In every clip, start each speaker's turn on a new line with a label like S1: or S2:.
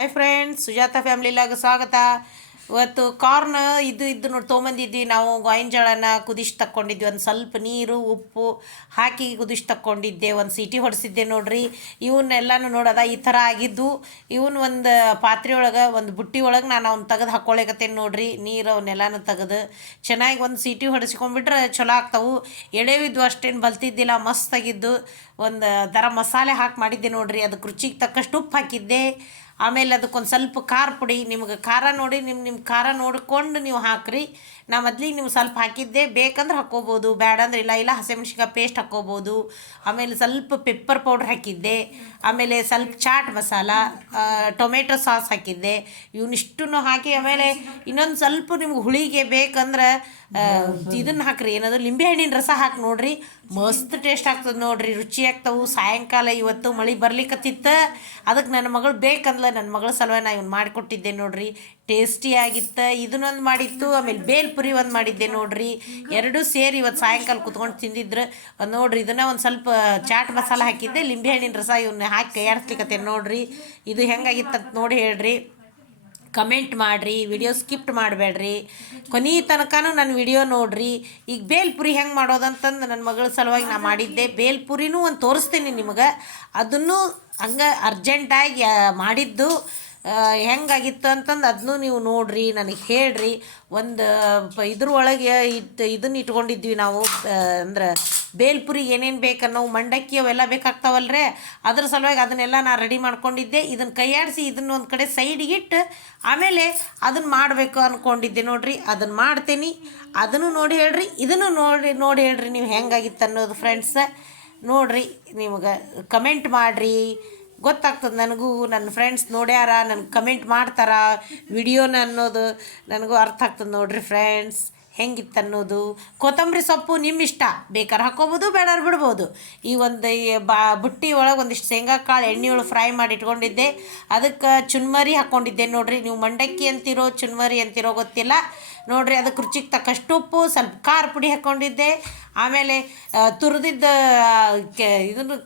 S1: Hi friends Sujata ಫ್ಯಾಮ್ಲಿಲಾಗ ಸ್ವಾಗತ. ಇವತ್ತು corn ಇದು ಇದು ನೋಡಿ ತೊಗೊಂಬಂದಿದ್ವಿ. ನಾವು ಗಾಯಿನ ಜೋಳನ ಕುದಿಸಿ ತಕ್ಕೊಂಡಿದ್ವಿ. ಒಂದು ಸ್ವಲ್ಪ ನೀರು, ಉಪ್ಪು ಹಾಕಿ ಕುದಿಸಿ ತಕ್ಕೊಂಡಿದ್ದೆ. ಒಂದು ಸೀಟಿ ಹೊಡೆಸಿದ್ದೆ ನೋಡ್ರಿ. ಇವನ್ನೆಲ್ಲನೂ ನೋಡೋದ ಈ ಥರ ಆಗಿದ್ದು. ಇವನ್ ಒಂದು ಪಾತ್ರೆ ಒಳಗೆ, ಒಂದು ಬುಟ್ಟಿ ಒಳಗೆ ನಾನು ಅವ್ನು ತೆಗೆದು ಹಾಕ್ಕೊಳ್ಳೇಕತ್ತೇನೆ ನೋಡ್ರಿ. ನೀರು ಅವನ್ನೆಲ್ಲನೂ ತೆಗೆದು ಚೆನ್ನಾಗಿ ಒಂದು ಸೀಟಿ ಹೊಡೆಸ್ಕೊಂಡ್ಬಿಟ್ರೆ ಚಲೋ ಆಗ್ತಾವು. ಎಳೆವಿದ್ದು ಅಷ್ಟೇನು ಬಲ್ತಿದ್ದಿಲ್ಲ ಮಸ್ತಾಗಿದ್ದು ಒಂದು ಥರ ಮಸಾಲೆ ಹಾಕಿ ಮಾಡಿದ್ದೆ ನೋಡ್ರಿ. ಅದಕ್ಕೆ ರುಚಿಗೆ ತಕ್ಕಷ್ಟು ಉಪ್ಪು ಹಾಕಿದ್ದೆ. ಆಮೇಲೆ ಅದಕ್ಕೊಂದು ಸ್ವಲ್ಪ ಖಾರ ಪುಡಿ, ನಿಮ್ಗೆ ಖಾರ ನೋಡಿ ನಿಮ್ಮ ನಿಮ್ಮ ಖಾರ ನೋಡಿಕೊಂಡು ನೀವು ಹಾಕ್ರಿ. ನಾ ಮೊದ್ಲಿಗೆ ನೀವು ಸ್ವಲ್ಪ ಹಾಕಿದ್ದೆ. ಬೇಕಂದ್ರೆ ಹಾಕ್ಕೋಬೋದು ಬೇಡ ಅಂದ್ರೆ ಇಲ್ಲ. ಇಲ್ಲ, ಹಸಿಮೆಣ್ಸಿನ್ಕಾಯಿ ಪೇಸ್ಟ್ ಹಾಕ್ಕೋಬೋದು. ಆಮೇಲೆ ಸ್ವಲ್ಪ ಪೆಪ್ಪರ್ ಪೌಡ್ರ್ ಹಾಕಿದ್ದೆ. ಆಮೇಲೆ ಸ್ವಲ್ಪ ಚಾಟ್ ಮಸಾಲ ಟೊಮೆಟೊ ಸಾಸ್ ಹಾಕಿದ್ದೆ. ಇವನಿಷ್ಟನ್ನು ಹಾಕಿ ಆಮೇಲೆ ಇನ್ನೊಂದು ಸ್ವಲ್ಪ ನಿಮ್ಗೆ ಹುಳಿಗೆ ಬೇಕಂದ್ರೆ ಇದನ್ನು ಹಾಕ್ರಿ. ಏನದು ಲಿಂಬೆಹಣ್ಣಿನ ರಸ ಹಾಕಿ ನೋಡ್ರಿ. ಮಸ್ತ್ ಟೇಸ್ಟ್ ಆಗ್ತದೆ ನೋಡ್ರಿ. ರುಚಿ ಆಗ್ತವು. ಸಾಯಂಕಾಲ ಇವತ್ತು ಮಳೆ ಬರ್ಲಿಕ್ಕತ್ತಿತ್ತು ಅದಕ್ಕೆ ನನ್ನ ಮಗಳು ಬೇಕಂದ್ಲ ನನ್ನ ಮಗಳ ಸಲುವಾಗಿ ನಾ ಇವ್ನು ಮಾಡಿಕೊಟ್ಟಿದ್ದೆ ನೋಡ್ರಿ. ಟೇಸ್ಟಿ ಆಗಿತ್ತು, ಇದನ್ನೊಂದು ಮಾಡಿತ್ತು, ಆಮೇಲೆ ಬೇಲ್ಪುರಿ ಒಂದು ಮಾಡಿದ್ದೆ ನೋಡ್ರಿ. ಎರಡೂ ಸೇರಿ ಇವತ್ತು ಸಾಯಂಕಾಲ ಕುತ್ಕೊಂಡು ತಿಂದಿದ್ರು. ನೋಡ್ರಿ, ಇದನ್ನ ಒಂದು ಸ್ವಲ್ಪ ಚಾಟ್ ಮಸಾಲ ಹಾಕಿದ್ದೆ ಲಿಂಬೆಹಣ್ಣಿನ ರಸ ಇವನ್ನ ಹಾಕಿ ಕೈಯಾಡಿಸ್ಲಿಕ್ಕತ್ತೆ ನೋಡ್ರಿ. ಇದು ಹೆಂಗಾಗಿತ್ತಂತ ನೋಡಿ ಹೇಳ್ರಿ. ಕಮೆಂಟ್ ಮಾಡಿರಿ ವಿಡಿಯೋ ಸ್ಕಿಪ್ಟ್ ಮಾಡಬೇಡ್ರಿ. ಕೊನೆ ತನಕನೂ ನನ್ನ ವಿಡಿಯೋ ನೋಡಿರಿ. ಈಗ ಬೇಲ್ಪುರಿ ಹೆಂಗೆ ಮಾಡೋದಂತಂದು ನನ್ನ ಮಗಳ ಸಲುವಾಗಿ ನಾ ಮಾಡಿದ್ದೆ. ಬೇಲ್ಪುರಿನೂ ಒಂದು ತೋರಿಸ್ತೀನಿ ನಿಮಗೆ. ಅದನ್ನು ಹಂಗೆ ಅರ್ಜೆಂಟಾಗಿ ಮಾಡಿದ್ದು ಹೆಂಗಾಗಿತ್ತು ಅಂತಂದು ಅದನ್ನೂ ನೀವು ನೋಡಿರಿ, ನನಗೆ ಹೇಳ್ರಿ. ಒಂದು ಇದ್ರ ಒಳಗೆ ಇಟ್ಟು ಇದನ್ನ ಇಟ್ಕೊಂಡಿದ್ವಿ ನಾವು ಅಂದ್ರೆ ಬೇಲ್ಪುರಿ ಏನೇನು ಬೇಕನ್ನೋ ಮಂಡಕ್ಕಿ ಅವೆಲ್ಲ ಬೇಕಾಗ್ತಾವಲ್ರೇ? ಅದ್ರ ಸಲುವಾಗಿ ಅದನ್ನೆಲ್ಲ ನಾನು ರೆಡಿ ಮಾಡ್ಕೊಂಡಿದ್ದೆ. ಇದನ್ನು ಕೈಯಾಡಿಸಿ ಇದನ್ನ ಒಂದು ಕಡೆ ಸೈಡಿಗೆ ಇಟ್ಟು ಆಮೇಲೆ ಅದನ್ನು ಮಾಡಬೇಕು ಅಂದ್ಕೊಂಡಿದ್ದೆ ನೋಡಿರಿ. ಅದನ್ನು ಮಾಡ್ತೀನಿ. ಅದನ್ನು ನೋಡಿ ಹೇಳ್ರಿ. ಇದನ್ನು ನೋಡಿ ನೋಡಿ ಹೇಳ್ರಿ ನೀವು ಹೆಂಗಾಗಿತ್ತು ಅನ್ನೋದು ಫ್ರೆಂಡ್ಸ್ ನೋಡಿರಿ, ನಿಮಗೆ ಕಮೆಂಟ್ ಮಾಡಿರಿ. ಗೊತ್ತಾಗ್ತದೆ ನನಗೂ. ನನ್ನ ಫ್ರೆಂಡ್ಸ್ ನೋಡ್ಯಾರ ನನಗೆ ಕಮೆಂಟ್ ಮಾಡ್ತಾರ. ವಿಡಿಯೋನ ಅನ್ನೋದು ನನಗೂ ಅರ್ಥ ಆಗ್ತದೆ ನೋಡಿರಿ ಫ್ರೆಂಡ್ಸ್ ಹೆಂಗಿತ್ತು ಅನ್ನೋದು? ಕೊತ್ತಂಬರಿ ಸೊಪ್ಪು ನಿಮ್ಮ ಇಷ್ಟ ಬೇಕಾದ್ರೆ ಹಾಕ್ಕೊಬೋದು, ಬೇಡಾರು ಬಿಡ್ಬೋದು. ಈ ಒಂದು ಬಾ, ಬುಟ್ಟಿ ಒಳಗೆ ಒಂದಿಷ್ಟು ಶೇಂಗಾ ಕಾಳು ಎಣ್ಣೆ ಒಳಗೆ ಫ್ರೈ ಮಾಡಿ ಇಟ್ಕೊಂಡಿದ್ದೆ ಅದಕ್ಕೆ ಚುನ್ಮರಿ ಹಾಕ್ಕೊಂಡಿದ್ದೆ ನೋಡಿರಿ. ನೀವು ಮಂಡಕ್ಕಿ ಅಂತಿರೋ, ಚುನ್ಮರಿ ಅಂತಿರೋ ಗೊತ್ತಿಲ್ಲ. ನೋಡಿರಿ ಅದಕ್ಕೆ ರುಚಿಗೆ ತಕ್ಕಷ್ಟು ಉಪ್ಪು, ಸ್ವಲ್ಪ ಖಾರ ಪುಡಿ ಹಾಕ್ಕೊಂಡಿದ್ದೆ. ಆಮೇಲೆ ತುರಿದಿದ್ದ, ಕೆ, ಇದನ್ನು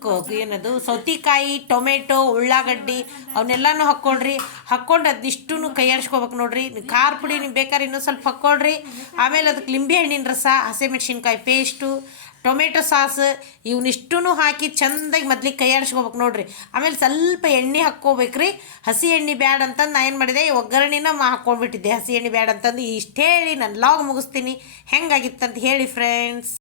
S1: ಏನದು, ಸೌತಿಕಾಯಿ, ಟೊಮೆಟೊ, ಉಳ್ಳಾಗಡ್ಡಿ ಅವನ್ನೆಲ್ಲನೂ ಹಾಕ್ಕೊಳ್ರಿ. ಹಾಕ್ಕೊಂಡು ಅದನ್ನಿಷ್ಟೂ ಕೈಯಾಡಿಸ್ಕೋಬೇಕು ನೋಡ್ರಿ. ಖಾರ ಪುಡಿ ನೀವು ಬೇಕಾದ್ರೆ ಇನ್ನೂ ಸ್ವಲ್ಪ ಹಾಕ್ಕೊಳ್ರಿ. ಆಮೇಲೆ ಅದಕ್ಕೆ ಲಿಂಬೆ ಹಣ್ಣಿನ ರಸ ಹಸಿಮೆಣ್ಸಿನ್ಕಾಯಿ ಪೇಸ್ಟು, ಟೊಮೆಟೊ ಸಾಸ್ ಇವನ್ನಿಷ್ಟೂ ಹಾಕಿ ಚೆಂದಾಗಿ ಮೊದ್ಲಿಗೆ ಕೈಯಾಡಿಸ್ಕೋಬೇಕು ನೋಡ್ರಿ. ಆಮೇಲೆ ಸ್ವಲ್ಪ ಎಣ್ಣೆ ಹಾಕ್ಕೋಬೇಕ್ರಿ. ಹಸಿ ಎಣ್ಣೆ ಬ್ಯಾಡ್ ಅಂತಂದು ನಾ ಏನು ಮಾಡಿದೆ ಒಗ್ಗರಣೆನ ಮಾ ಹಾಕ್ಕೊಂಡ್ಬಿಟ್ಟಿದ್ದೆ. ಹಸಿ ಎಣ್ಣೆ ಬ್ಯಾಡ ಅಂತಂದು ಇಷ್ಟು ಹೇಳಿ ನಾನು ಲಾಗ್ ಮುಗಿಸ್ತೀನಿ. ಹೆಂಗಾಗಿತ್ತಂತ ಹೇಳಿ ಫ್ರೆಂಡ್ಸ್